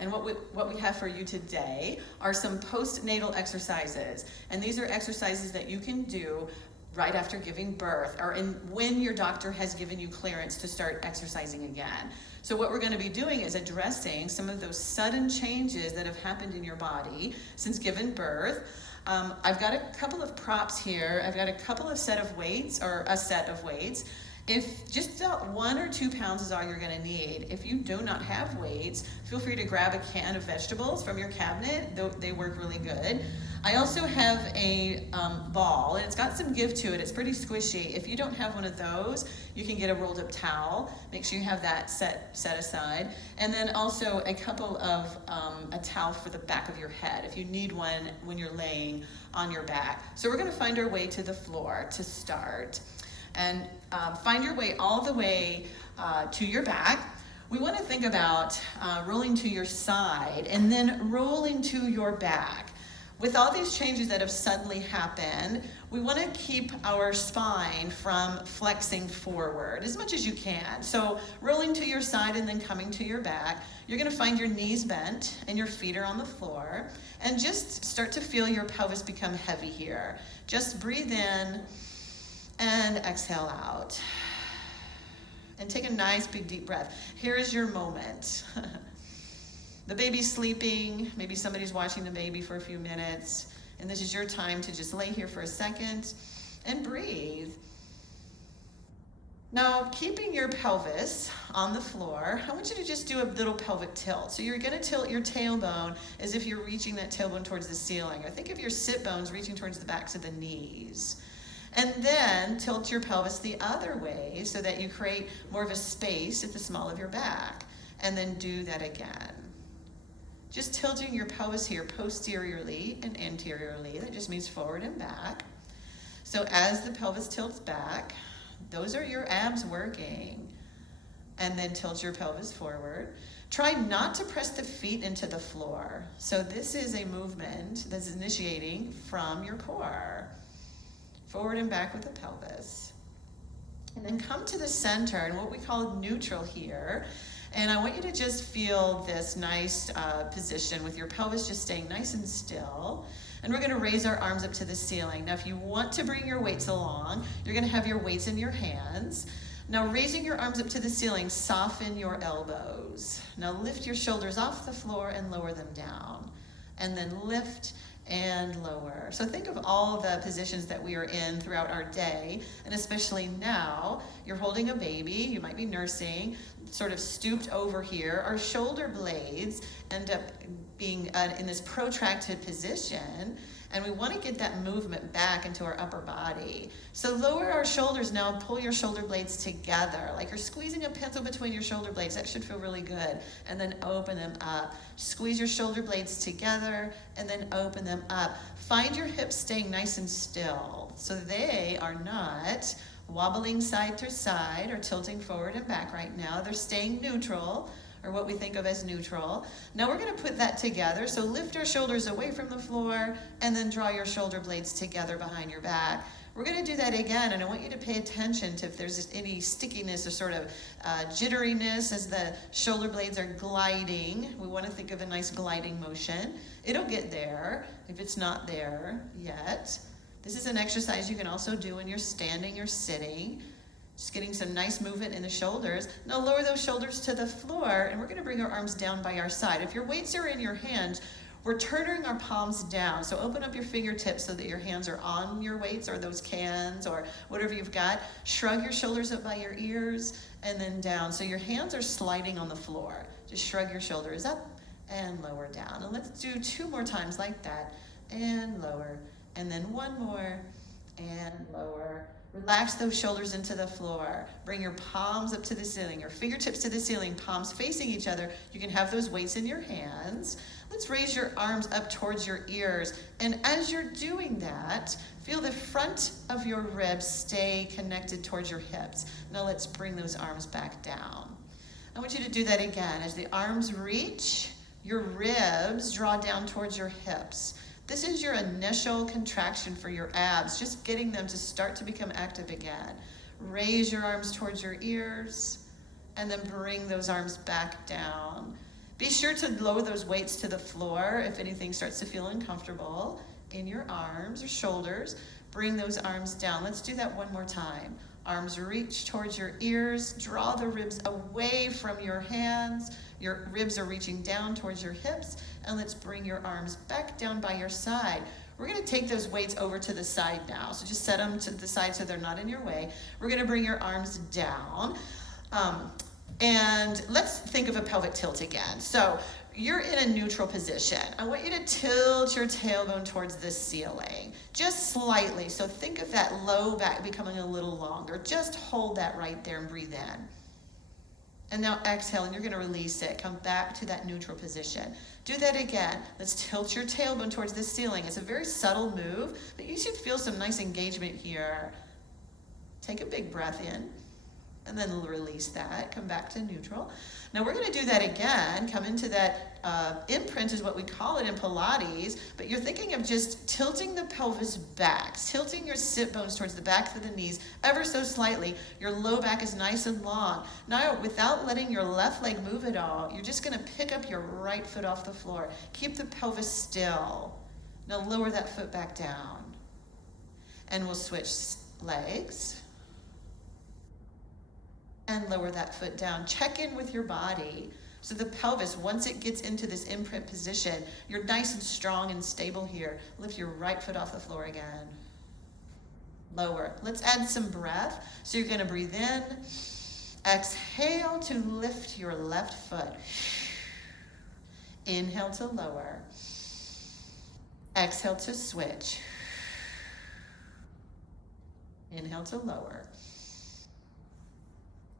And what we have for you today are some postnatal exercises. And these are exercises that you can do right after giving birth, or when your doctor has given you clearance to start exercising again. So what we're going to be doing is addressing some of those sudden changes that have happened in your body since giving birth. I've got a couple of props here. I've got a couple of set of weights, or a set of weights. If just 1 or 2 pounds is all you're going to need. If you do not have weights, feel free to grab a can of vegetables from your cabinet. They work really good. I also have a ball, and it's got some give to it. It's pretty squishy. If you don't have one of those, you can get a rolled up towel. Make sure you have that set aside. And then also a couple of a towel for the back of your head if you need one when you're laying on your back. So we're going to find our way to the floor to start. And find your way all the way to your back. We want to think about rolling to your side and then rolling to your back. With all these changes that have suddenly happened, we want to keep our spine from flexing forward as much as you can. So rolling to your side and then coming to your back, you're going to find your knees bent and your feet are on the floor. And just start to feel your pelvis become heavy here. Just breathe in and exhale out. And take a nice big deep breath. Here is your moment. The baby's sleeping, maybe somebody's watching the baby for a few minutes, and this is your time to just lay here for a second and breathe. Now, keeping your pelvis on the floor, I want you to just do a little pelvic tilt. So you're going to tilt your tailbone as if you're reaching that tailbone towards the ceiling, or think of your sit bones reaching towards the backs of the knees. And then tilt your pelvis the other way so that you create more of a space at the small of your back. And then do that again. Just tilting your pelvis here posteriorly and anteriorly. That just means forward and back. So as the pelvis tilts back, those are your abs working. And then tilt your pelvis forward. Try not to press the feet into the floor. So this is a movement that's initiating from your core. Forward and back with the pelvis. And then come to the center and what we call neutral here. And I want you to just feel this nice position with your pelvis just staying nice and still. And we're going to raise our arms up to the ceiling. Now, if you want to bring your weights along, you're going to have your weights in your hands. Now, raising your arms up to the ceiling, soften your elbows. Now, lift your shoulders off the floor and lower them down. And then lift and lower. So think of all the positions that we are in throughout our day, and especially now, you're holding a baby, you might be nursing, sort of stooped over here. Our shoulder blades end up being in this protracted position, and we want to get that movement back into our upper body. So lower our shoulders now, pull your shoulder blades together, like you're squeezing a pencil between your shoulder blades. That should feel really good. And then open them up. Squeeze your shoulder blades together, and then open them up. Find your hips staying nice and still, so they are not wobbling side to side or tilting forward and back right now. They're staying neutral, or what we think of as neutral. Now we're going to put that together. So lift our shoulders away from the floor and then draw your shoulder blades together behind your back. We're going to do that again, and I want you to pay attention to if there's any stickiness or sort of jitteriness as the shoulder blades are gliding. We want to think of a nice gliding motion. It'll get there if it's not there yet. This is an exercise you can also do when you're standing or sitting. Just getting some nice movement in the shoulders. Now lower those shoulders to the floor, and we're going to bring our arms down by our side. If your weights are in your hands, we're turning our palms down. So open up your fingertips so that your hands are on your weights or those cans or whatever you've got. Shrug your shoulders up by your ears and then down. So your hands are sliding on the floor. Just shrug your shoulders up and lower down. And let's do 2 more times like that. And lower. And then 1 more and lower. Relax those shoulders into the floor. Bring your palms up to the ceiling, your fingertips to the ceiling, palms facing each other. You can have those weights in your hands. Let's raise your arms up towards your ears. And as you're doing that, feel the front of your ribs stay connected towards your hips. Now let's bring those arms back down. I want you to do that again. As the arms reach, your ribs draw down towards your hips. This is your initial contraction for your abs, just getting them to start to become active again. Raise your arms towards your ears, and then bring those arms back down. Be sure to lower those weights to the floor if anything starts to feel uncomfortable in your arms or shoulders. Bring those arms down. Let's do that one more time. Arms reach towards your ears. Draw the ribs away from your hands. Your ribs are reaching down towards your hips. And let's bring your arms back down by your side. We're going to take those weights over to the side now. So just set them to the side so they're not in your way. We're going to bring your arms down. And let's think of a pelvic tilt again. So you're in a neutral position. I want you to tilt your tailbone towards the ceiling, just slightly. So think of that low back becoming a little longer. Just hold that right there and breathe in. And now exhale, and you're going to release it. Come back to that neutral position. Do that again. Let's tilt your tailbone towards the ceiling. It's a very subtle move, but you should feel some nice engagement here. Take a big breath in, and then release that. Come back to neutral. Now we're going to do that again. Come into that imprint is what we call it in Pilates, but you're thinking of just tilting the pelvis back, tilting your sit bones towards the back of the knees ever so slightly. Your low back is nice and long. Now, without letting your left leg move at all, you're just going to pick up your right foot off the floor. Keep the pelvis still. Now lower that foot back down. And we'll switch legs. And lower that foot down. Check in with your body. So the pelvis, once it gets into this imprint position, you're nice and strong and stable here. Lift your right foot off the floor again. Lower. Let's add some breath. So you're going to breathe in. Exhale to lift your left foot. Inhale to lower. Exhale to switch. Inhale to lower.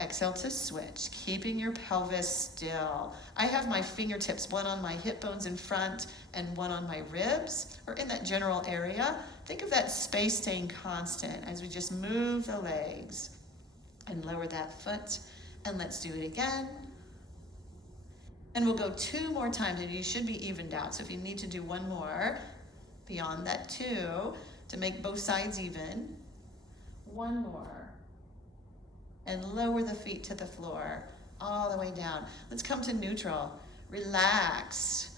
Exhale to switch, keeping your pelvis still. I have my fingertips, one on my hip bones in front and one on my ribs, or in that general area. Think of that space staying constant as we just move the legs and lower that foot. And let's do it again. And we'll go 2 more times, and you should be evened out. So if you need to do one more beyond that 2 to make both sides even, 1 more. And lower the feet to the floor, all the way down. Let's come to neutral. Relax.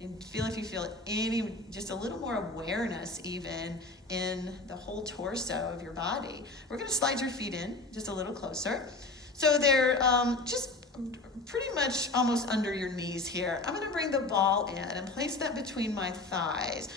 And feel if you feel any, just a little more awareness even in the whole torso of your body. We're gonna slide your feet in just a little closer. So they're just pretty much almost under your knees here. I'm gonna bring the ball in and place that between my thighs.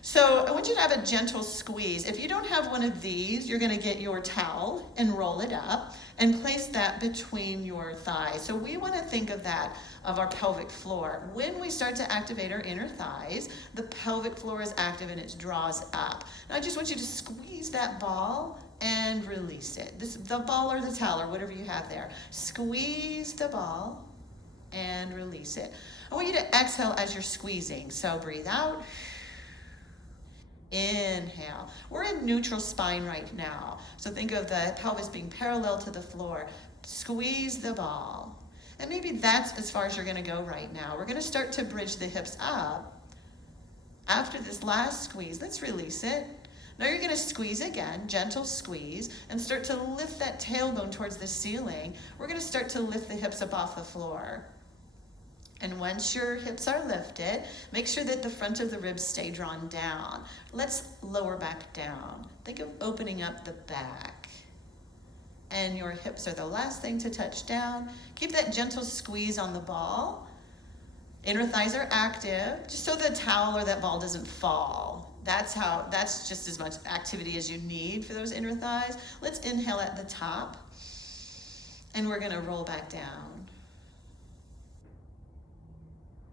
So I want you to have a gentle squeeze. If you don't have one of these, you're going to get your towel and roll it up and place that between your thighs. So we want to think of that, of our pelvic floor. When we start to activate our inner thighs, the pelvic floor is active and it draws up. Now I just want you to squeeze that ball and release it. The ball or the towel or whatever you have there. Squeeze the ball and release it. I want you to exhale as you're squeezing. So breathe out. Inhale. We're in neutral spine right now. So think of the pelvis being parallel to the floor. Squeeze the ball. And maybe that's as far as you're going to go right now. We're going to start to bridge the hips up. After this last squeeze, let's release it. Now you're going to squeeze again, gentle squeeze, and start to lift that tailbone towards the ceiling. We're going to start to lift the hips up off the floor. And once your hips are lifted, make sure that the front of the ribs stay drawn down. Let's lower back down. Think of opening up the back. And your hips are the last thing to touch down. Keep that gentle squeeze on the ball. Inner thighs are active, just so the towel or that ball doesn't fall. That's just as much activity as you need for those inner thighs. Let's inhale at the top. And we're gonna roll back down.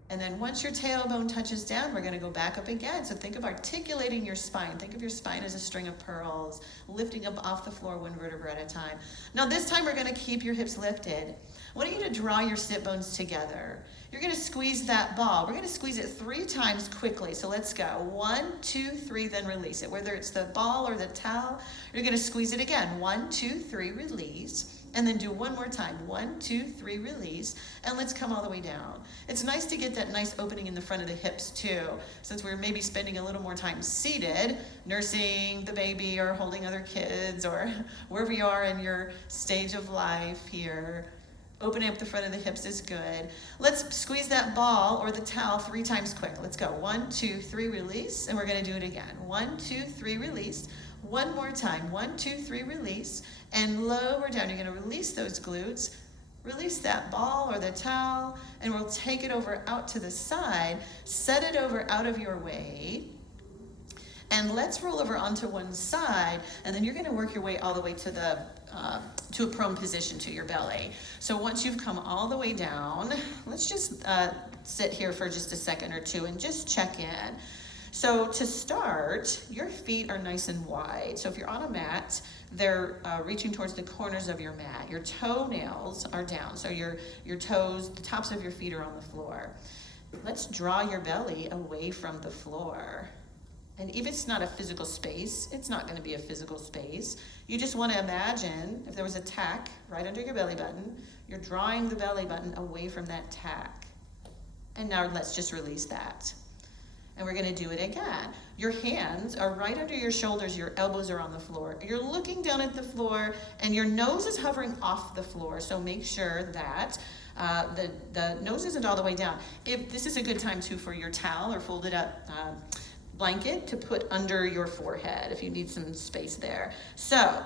And then once your tailbone touches down, we're going to go back up again. So think of articulating your spine. Think of your spine as a string of pearls, lifting up off the floor 1 vertebra at a time. Now this time we're going to keep your hips lifted. I want you to draw your sit bones together. You're going to squeeze that ball. We're going to squeeze it 3 times quickly. So let's go. 1, 2, 3, then release it. Whether it's the ball or the towel, you're going to squeeze it again. 1, 2, 3, release. And then do 1 more time. 1, 2, 3, release. And let's come all the way down. It's nice to get that nice opening in the front of the hips too, since we're maybe spending a little more time seated, nursing the baby or holding other kids or wherever you are in your stage of life here. Opening up the front of the hips is good. Let's squeeze that ball or the towel 3 times quick. Let's go. 1, 2, 3, release. And we're going to do it again. 1, 2, 3, release. One more time. 1, 2, 3, release. And lower down. You're going to release those glutes. Release that ball or the towel. And we'll take it over out to the side. Set it over out of your way. And let's roll over onto one side, and then you're going to work your way all the way to the to a prone position, to your belly. So once you've come all the way down, let's just sit here for just a second or two and just check in. So to start, your feet are nice and wide. So if you're on a mat, they're reaching towards the corners of your mat. Your toenails are down, so your toes, the tops of your feet are on the floor. Let's draw your belly away from the floor. And if it's not a physical space, it's not going to be a physical space. You just want to imagine if there was a tack right under your belly button, you're drawing the belly button away from that tack. And now let's just release that. And we're going to do it again. Your hands are right under your shoulders, your elbows are on the floor. You're looking down at the floor, and your nose is hovering off the floor. So make sure that the nose isn't all the way down. If this is a good time too for your towel or folded up blanket to put under your forehead if you need some space there. So,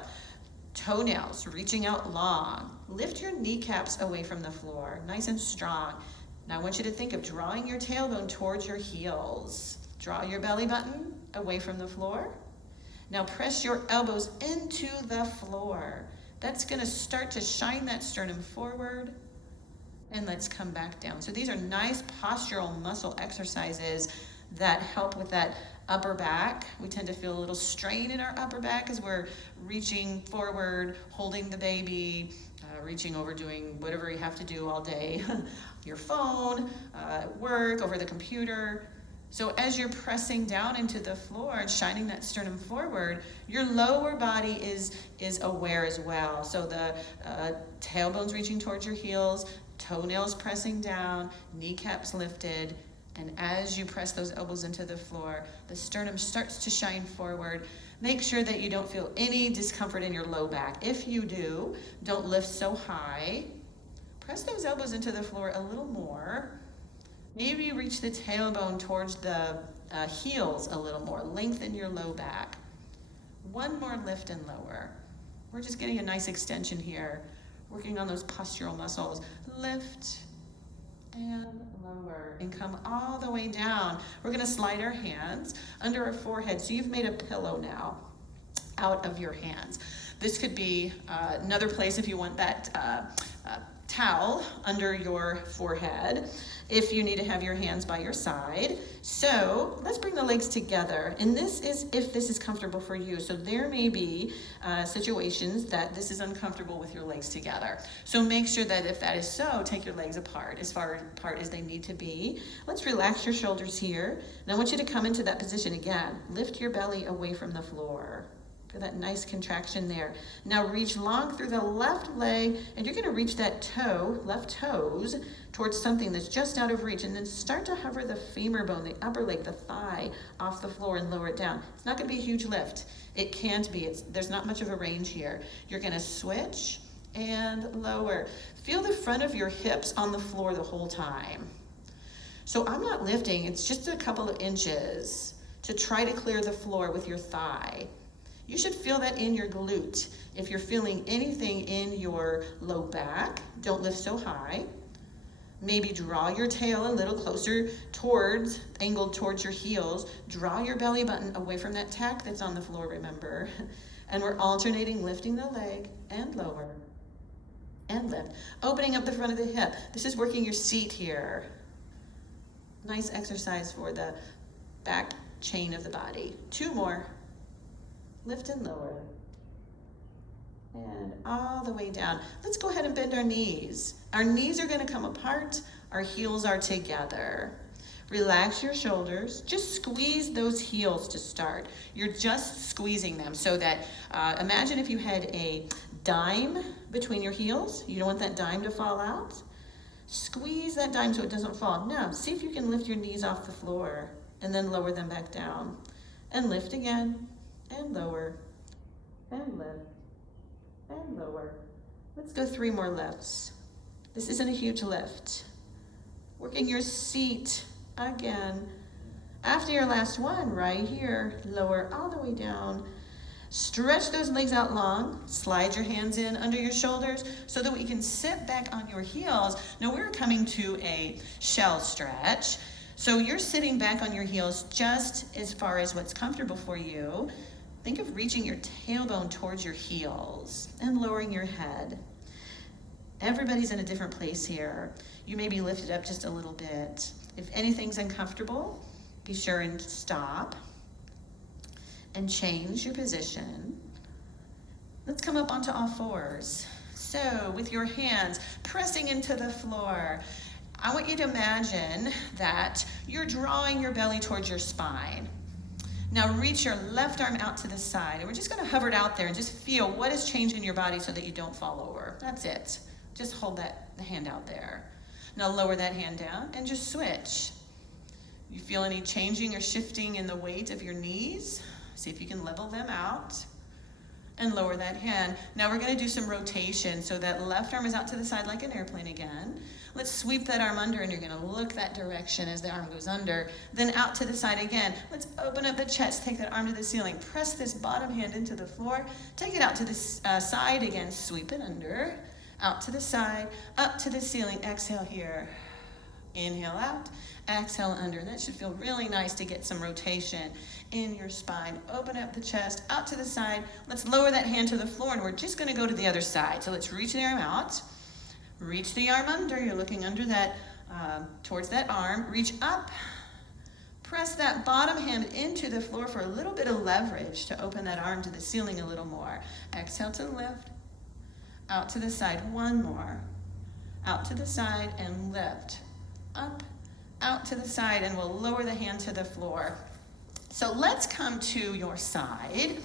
toenails reaching out long. Lift your kneecaps away from the floor, nice and strong. Now I want you to think of drawing your tailbone towards your heels. Draw your belly button away from the floor. Now press your elbows into the floor. That's going to start to shine that sternum forward. And let's come back down. So these are nice postural muscle exercises that help with that upper back. We tend to feel a little strain in our upper back as we're reaching forward, holding the baby, reaching over, doing whatever you have to do all day, your phone, at work, over the computer. So as you're pressing down into the floor and shining that sternum forward, your lower body is aware as well. So the tailbone's reaching towards your heels, toenails pressing down, kneecaps lifted. And as you press those elbows into the floor, the sternum starts to shine forward. Make sure that you don't feel any discomfort in your low back. If you do, don't lift so high. Press those elbows into the floor a little more. Maybe you reach the tailbone towards the heels a little more. Lengthen your low back. One more lift and lower. We're just getting a nice extension here, working on those postural muscles. Lift and lower, and come all the way down. We're going to slide our hands under our forehead. So you've made a pillow now out of your hands. This could be another place if you want that towel under your forehead, if you need to have your hands by your side. So let's bring the legs together. And this is if this is comfortable for you. So there may be situations that this is uncomfortable with your legs together. So make sure that if that is so, take your legs apart as far apart as they need to be. Let's relax your shoulders here. And I want you to come into that position again. Lift your belly away from the floor. Feel that nice contraction there. Now reach long through the left leg, and you're going to reach that toe, left toes, towards something that's just out of reach, and then start to hover the femur bone, the upper leg, the thigh, off the floor and lower it down. It's not going to be a huge lift. It can't be. There's not much of a range here. You're going to switch and lower. Feel the front of your hips on the floor the whole time. So I'm not lifting. It's just a couple of inches to try to clear the floor with your thigh. You should feel that in your glute. If you're feeling anything in your low back, don't lift so high. Maybe draw your tail a little closer angled towards your heels. Draw your belly button away from that tack that's on the floor, remember. And we're alternating lifting the leg and lower and lift. Opening up the front of the hip. This is working your seat here. Nice exercise for the back chain of the body. 2 more. Lift and lower. And all the way down. Let's go ahead and bend our knees. Our knees are going to come apart. Our heels are together. Relax your shoulders. Just squeeze those heels to start. You're just squeezing them so that, imagine if you had a dime between your heels. You don't want that dime to fall out. Squeeze that dime so it doesn't fall. Now, see if you can lift your knees off the floor and then lower them back down. And lift again. And lower, and lift, and lower. Let's go 3 more lifts. This isn't a huge lift. Working your seat again. After your last one, right here, lower all the way down. Stretch those legs out long. Slide your hands in under your shoulders so that we can sit back on your heels. Now we're coming to a shell stretch. So you're sitting back on your heels just as far as what's comfortable for you. Think of reaching your tailbone towards your heels and lowering your head. Everybody's in a different place here. You may be lifted up just a little bit. If anything's uncomfortable, be sure and stop and change your position. Let's come up onto all fours. So with your hands pressing into the floor, I want you to imagine that you're drawing your belly towards your spine. Now reach your left arm out to the side, and we're just gonna hover it out there and just feel what has changed in your body so that you don't fall over. That's it. Just hold the hand out there. Now lower that hand down and just switch. You feel any changing or shifting in the weight of your knees? See if you can level them out and lower that hand. Now we're gonna do some rotation. So that left arm is out to the side like an airplane again. Let's sweep that arm under, and you're gonna look that direction as the arm goes under, then out to the side again. Let's open up the chest, take that arm to the ceiling, press this bottom hand into the floor, take it out to the side again, sweep it under, out to the side, up to the ceiling, exhale here. Inhale out, exhale under. That should feel really nice to get some rotation in your spine. Open up the chest, out to the side. Let's lower that hand to the floor, and we're just gonna go to the other side. So let's reach the arm out, reach the arm under. You're looking under that, towards that arm. Reach up, press that bottom hand into the floor for a little bit of leverage to open that arm to the ceiling a little more. Exhale to lift, out to the side, one more. Out to the side and lift. Up, out to the side, and we'll lower the hand to the floor. So let's come to your side,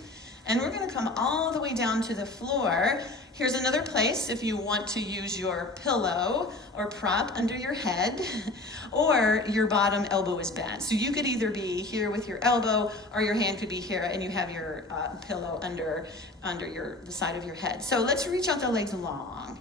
and we're gonna come all the way down to the floor. Here's another place if you want to use your pillow or prop under your head, or your bottom elbow is bent. So you could either be here with your elbow, or your hand could be here and you have your pillow under the side of your head. So let's reach out the legs long.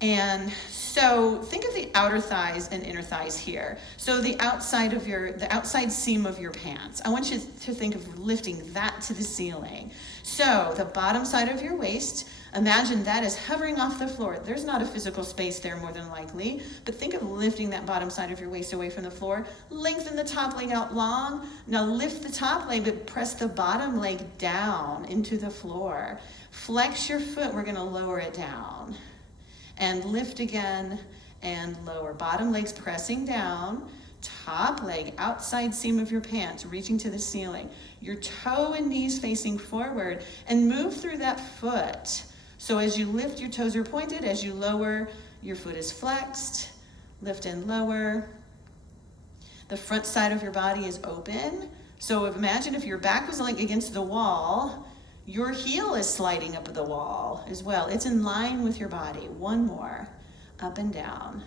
And so think of the outer thighs and inner thighs here. So the outside seam of your pants. I want you to think of lifting that to the ceiling. So the bottom side of your waist, imagine that is hovering off the floor. There's not a physical space there more than likely, but think of lifting that bottom side of your waist away from the floor. Lengthen the top leg out long. Now lift the top leg, but press the bottom leg down into the floor. Flex your foot, we're gonna lower it down. And lift again and lower. Bottom leg's pressing down. Top leg, outside seam of your pants, reaching to the ceiling. Your toe and knees facing forward, and move through that foot. So as you lift, your toes are pointed. As you lower, your foot is flexed. Lift and lower. The front side of your body is open. So imagine if your back was like against the wall, your heel is sliding up the wall as well. It's in line with your body. One more, up and down.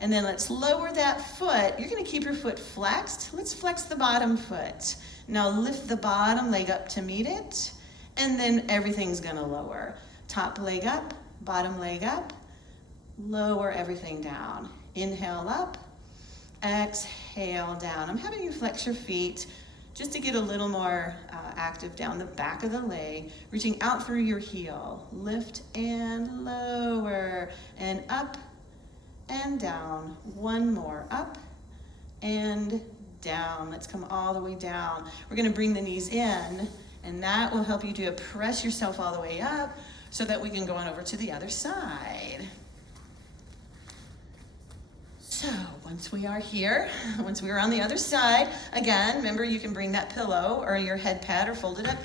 And then let's lower that foot. You're gonna keep your foot flexed. Let's flex the bottom foot. Now lift the bottom leg up to meet it, and then everything's gonna lower. Top leg up, bottom leg up, lower everything down. Inhale up, exhale down. I'm having you flex your feet just to get a little more active down the back of the leg, reaching out through your heel. Lift and lower, and up and down. One more, up and down. Let's come all the way down. We're gonna bring the knees in, and that will help you to press yourself all the way up so that we can go on over to the other side. So once we are here, once we are on the other side, again, remember you can bring that pillow or your head pad or folded up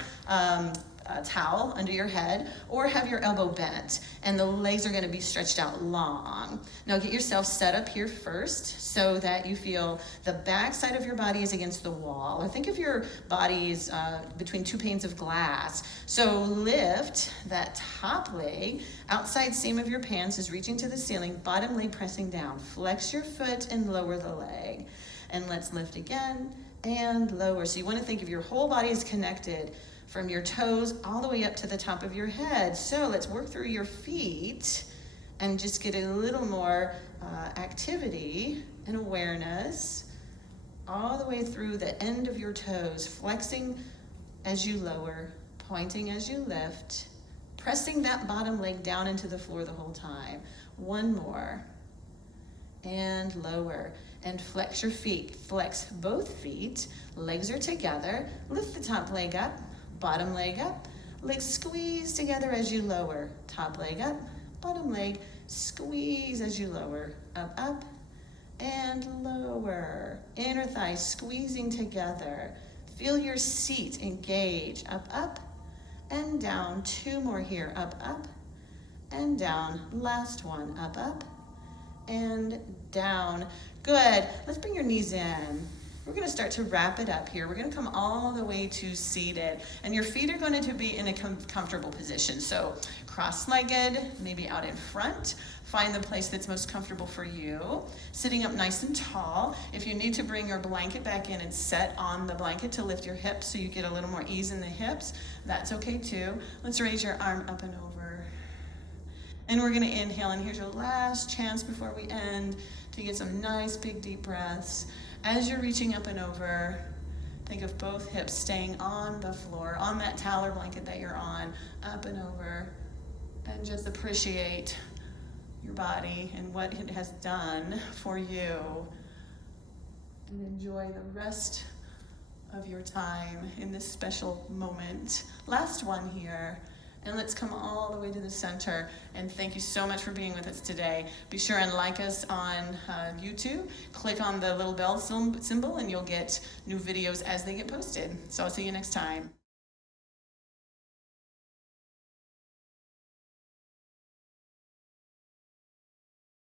towel under your head, or have your elbow bent, and the legs are going to be stretched out long. Now get yourself set up here first so that you feel the back side of your body is against the wall, or think of your bodies between two panes of glass. So lift that top leg, outside seam of your pants is reaching to the ceiling, bottom leg pressing down. Flex your foot and lower the leg. And let's lift again and lower. So you want to think of your whole body is connected from your toes all the way up to the top of your head. So let's work through your feet and just get a little more activity and awareness all the way through the end of your toes, flexing as you lower, pointing as you lift, pressing that bottom leg down into the floor the whole time. One more. And lower. And flex your feet. Flex both feet. Legs are together. Lift the top leg up, bottom leg up. Legs squeeze together as you lower. Top leg up, bottom leg squeeze as you lower. Up, up, and lower. Inner thighs squeezing together. Feel your seat engage. Up, up, and down. Two more here. Up, up, and down. Last one. Up, up, and down. Good. Let's bring your knees in. We're going to start to wrap it up here. We're going to come all the way to seated, and your feet are going to be in a comfortable position. So cross-legged, maybe out in front. Find the place that's most comfortable for you. Sitting up nice and tall. If you need to bring your blanket back in and set on the blanket to lift your hips so you get a little more ease in the hips, that's okay too. Let's raise your arm up and over. And we're going to inhale, and here's your last chance before we end to get some nice big deep breaths. As you're reaching up and over, think of both hips staying on the floor, on that towel or blanket that you're on, up and over, and just appreciate your body and what it has done for you. And enjoy the rest of your time in this special moment. Last one here. And let's come all the way to the center. And thank you so much for being with us today. Be sure and like us on YouTube. Click on the little bell symbol and you'll get new videos as they get posted. So I'll see you next time.